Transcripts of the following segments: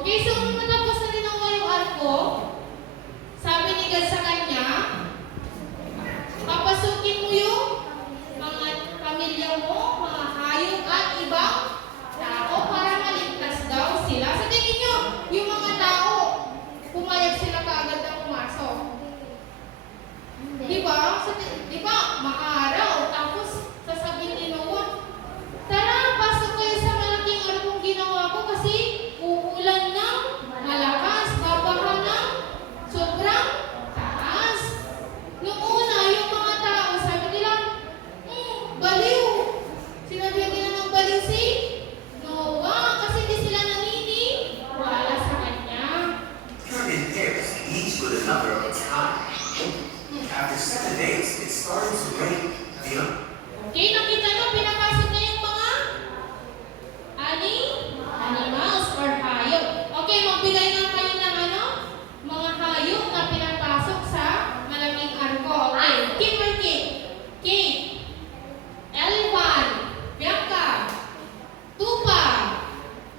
Okay, so nung natapos na ni Noah yung arko,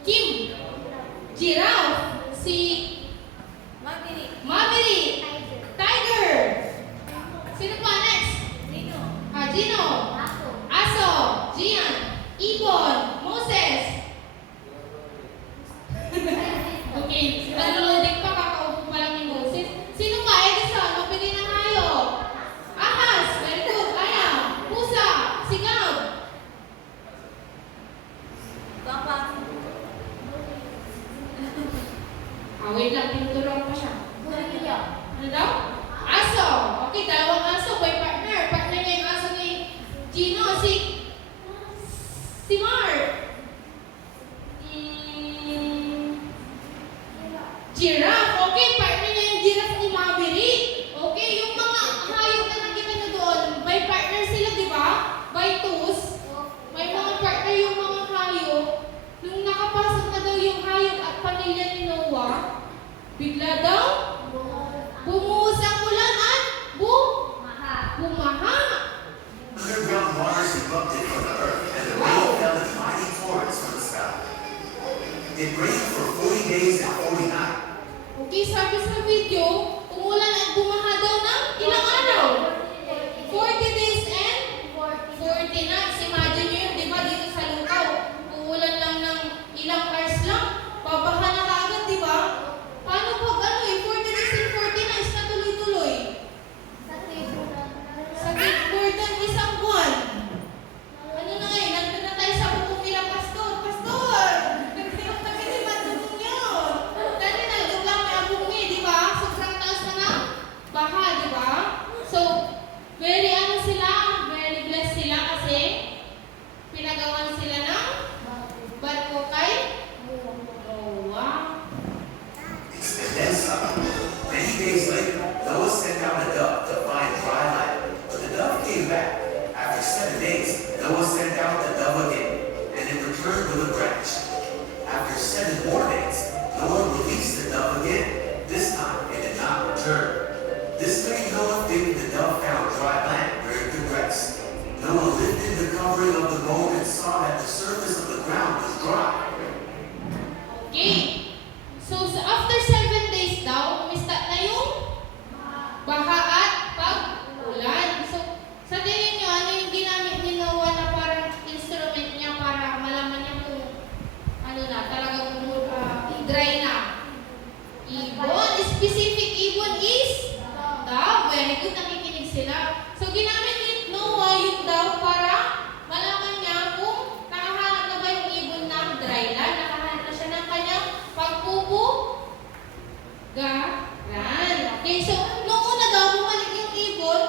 Kim. Giraffe. Si Maverick. Tiger. Sino pa next? Gino. Aso. Gian. Ibon. Moses. Okay, nag-loading pa, kakaupo pa lang ni Moses. Sino pa? Edison. Mapili ng hayop. Ahas. Very good. Kaya. Pusa. Sigaw. Wait lang, tinutulong pa siya. Ano daw? Aso. Okay, dalawang aso. May partner. Partner niya yung aso ni Gino. Si Mark. Giraffe. Okay, partner niya yung giraffe ni Maverick. Okay, yung mga hayop na nakita niyo doon, may partner sila, di ba? By twos. May mga partner yung mga hayop. Nung nakapasok na daw yung hayop at pamilya ni Noah, bigla daw, bumuhos ang ulan at bumaha. Underground waters erupted from the earth, and the rain fell in mighty torrents from the sky. It rained for 40 days and 40 nights. Okay, sabi sa video, umulan at bumaha daw ng ilang araw? 40 days and 40 nights. Imagine nyo yun, di ba, dito sa lukaw, uulan lang ng ilang hours lang, babaha na kaagad, di ba? Paano pag 40 days and 40 nights na tuloy-tuloy? Sa more than isang buwan. Ano na ngayon? Nandun na tayo sa bubong nila, Pastor. Nagtinok na kinibat bubong nyo. Dati nandun lang may abong niya, di ba? Sobrang taas na ng baha, di ba? So, very blessed sila kasi pinagawan sila ng barko kay Noah. And then some. Many days later, Noah sent out a dove to find dry land. But the dove came back. After 7 days, Noah sent out the dove again, and it returned with a branch. After 7 more days, Noah released the dove again. This time, it did not return. This made Noah think the dove found dry land where it could rest. Noah lifted the covering of the boat and saw that the surface of the ground was dry. Okay. So, after 7 days daw, umistart na yung baha at pag-ulan. So, sa tingin nyo, ano yung ginamit ni Noah na parang instrument niya para malaman niya kung talagang dry na? Ibon. Specific ibon is dove. Very good, nakikinig sila. So, ginamit ni Noah yung dove para malaman niya kung nakahanap na ba yung ibon ng dry land. Nakahanap na siya ng kanyang pagpupugaran. Okay, so, nung una daw, bumalik yung ibon,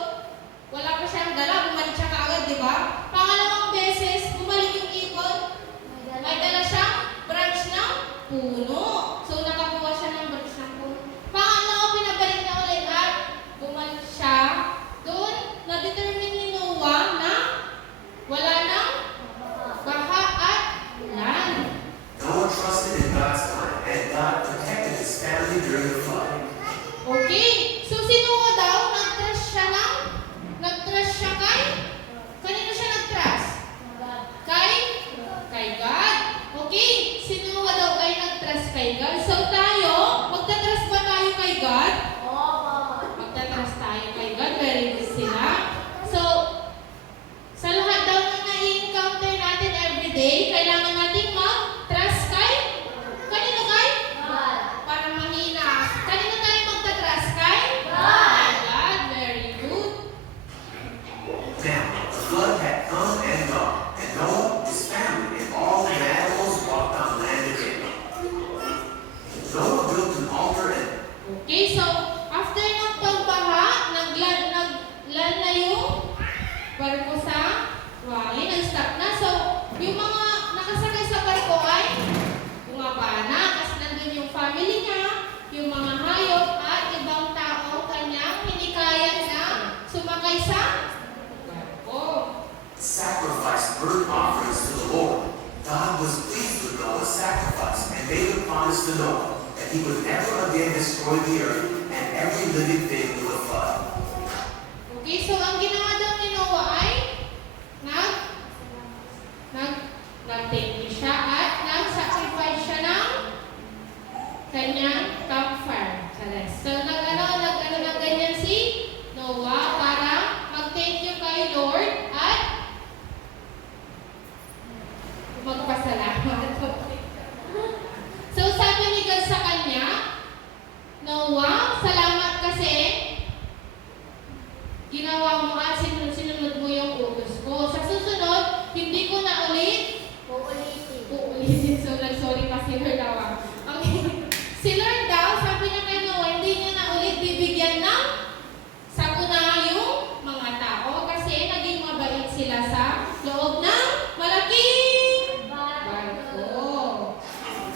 wala pa siyang dala, bumalik siya kaagad, di ba? Pangalawang beses, bumalik yung ibon, may dala siyang branch ng puno. So, nakakuha siya ng branch ng puno. Pangalawa, pinabalik na ulit at bumalik siya. Doon, na-determine ni Noah na wala nang baha at ulan. Noah trusted in God's plan, and God protected his family during the flood. Okay, so si Noah daw, nag-trust siya kay, kanino siya nag-trust? Kay God. Okay, si Noah daw ay nag-trust kay God. So tayo, magta-trust ba tayo kay God? Magta-trust tayo kay God. Very good sila. So, sa lahat daw na na-encounter natin everyday, kailangan natin mag-trust kay? Kanino kay? God. Para mahina. Kanino tayo magta-trust kay? God. Very good. Now, the flood had come and gone, and Noah, his family, and all the animals walked on land again. Noah built an altar and Okay, so after ng pagbaha, naglan na yung barko sa buhangin, nag-stop na. So, yung mga nakasakay sa barko ay bumaba na kasi nandun yung family niya, yung mga hayop at ibang tao kanyang hinikayat na sumakay sa barko. sacrificed burnt offerings to the Lord. God was pleased with Noah's sacrifice and made a promise to Noah that he would never again destroy the earth and every living thing with a flood. Okay, so ang ginawa daw ni Noah ay nag-thank you siya at nag-sacrifice siya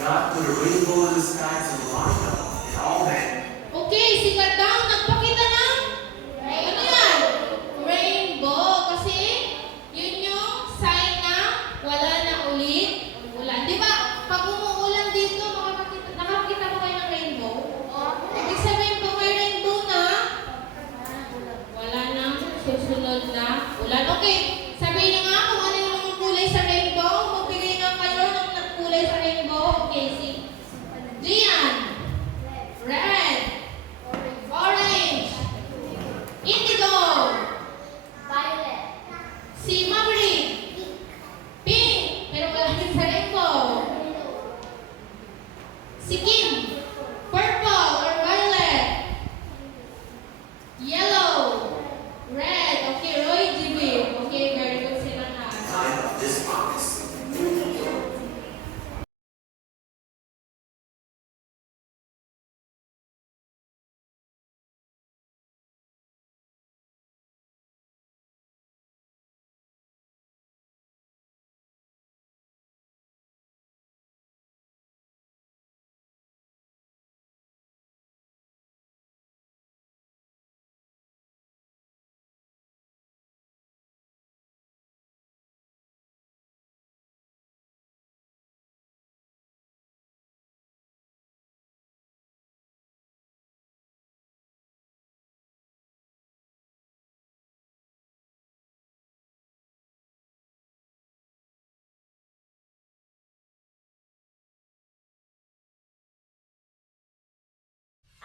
God put a rainbow in the sky to line up, and all men. Okay, sikat daw. Nagpakita ng ano yan? Rainbow. Kasi yun yung sign na wala na ulit ulan. Di ba? Pag umuulan dito, nakakita mo kayo ng rainbow? Ibig sabihin po may rainbow na wala nang susunod na ulan. Okay, sabihin niyo nga kung ano yung mga kulay sa rainbow. Magbigay nga kayo ng kulay sa rainbow. Okay, si Gian. Red. Orange. Indigo. Si Maverick. Pink. Pero wala din sa rainbow. Si Kim. Purple or violet. Yellow. Red. Okay, Roy, GB. Okay, very good sila na. Time of this promise.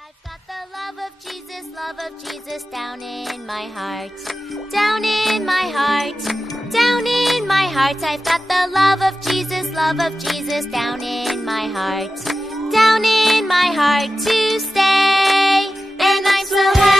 I've got the love of Jesus down in my heart. Down in my heart. Down in my heart. I've got the love of Jesus down in my heart. Down in my heart to stay. And I'm so happy.